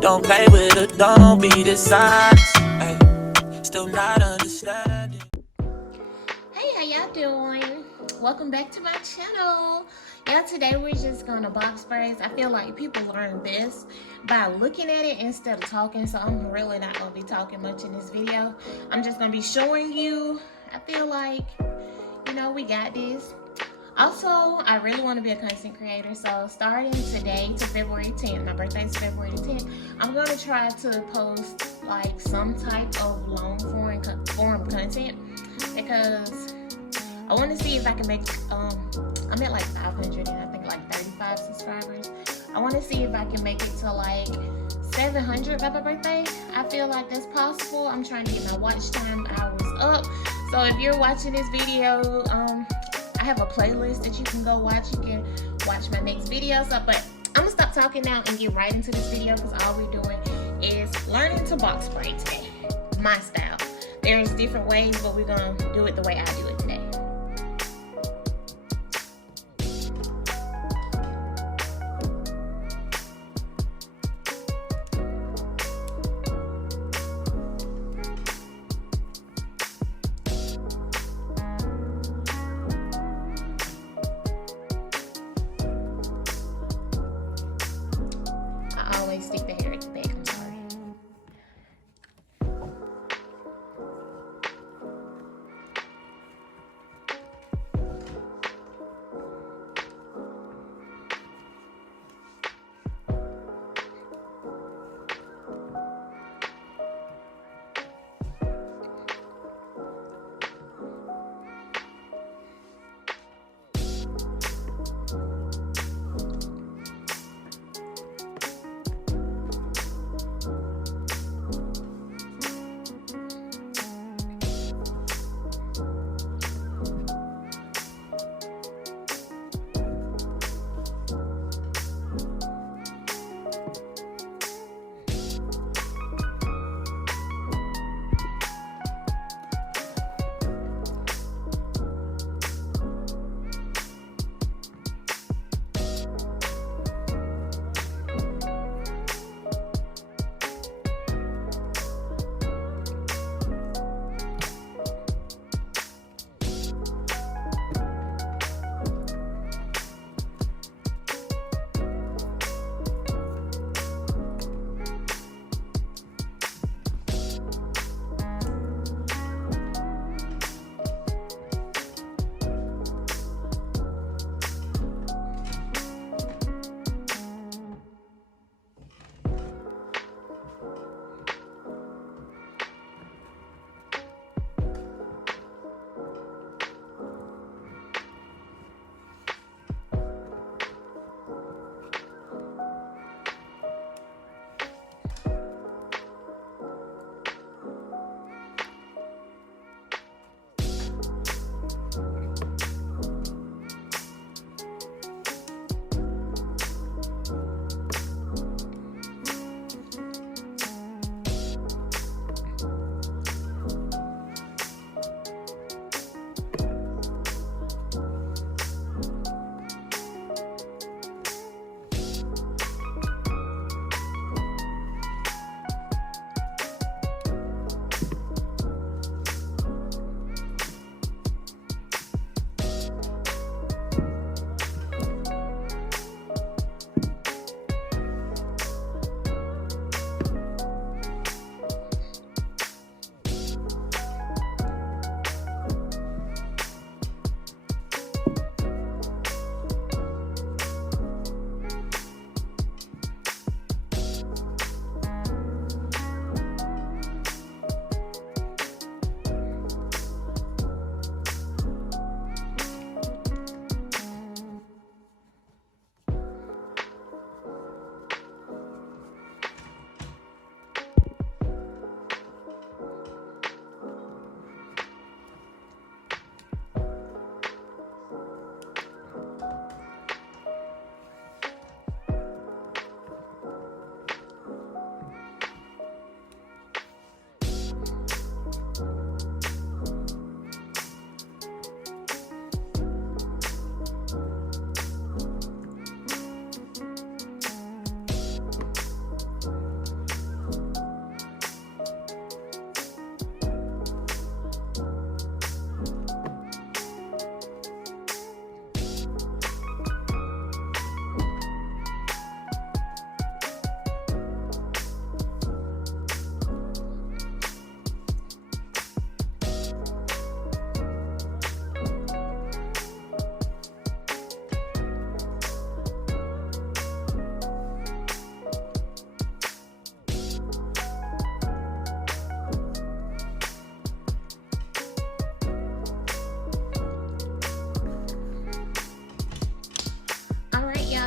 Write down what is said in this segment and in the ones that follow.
Don't play with it, don't be dishonest. Ay, still not understanding. Hey, how y'all doing? Welcome back to my channel. Yeah, today we're just gonna box braids. I feel like people learn best by looking at it instead of talking, so I'm really not gonna be talking much in this video. I'm just gonna be showing you. I feel like, you know, we got this. Also, I really want to be a content creator, so starting today to February 10th, my birthday is February 10th, I'm going to try to post like some type of long form content, because I want to see if I can make, I'm at like 500 and I think like 35 subscribers. I want to see if I can make it to like 700 by my birthday. I feel like that's possible. I'm trying to get my watch time hours up. So if you're watching this video, I have a playlist that you can go watch. You can watch my next videos up, but I'm gonna stop talking now and get right into this video, because all we're doing is learning to box braid today, my style. There's different ways, but we're gonna do it the way I do it today. I always stick the hair at the back, I'm sorry.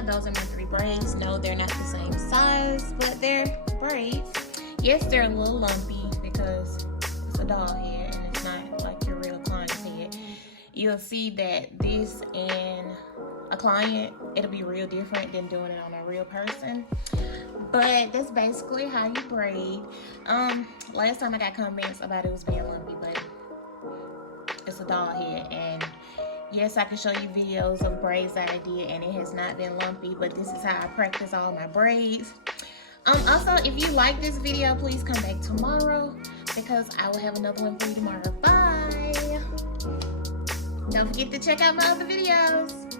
y'all. Those are my 3 braids. No, they're not the same size, but they're braids. Yes, they're a little lumpy because it's a doll head and it's not like your real client's head. You'll see that this and a client, it'll be real different than doing it on a real person. But that's basically how you braid. Last time I got comments about it was being lumpy, but it's a doll head. And yes, I can show you videos of braids that I did and it has not been lumpy, but this is how I practice all my braids. Also, if you like this video, please come back tomorrow because I will have another one for you tomorrow. Bye. Don't forget to check out my other videos.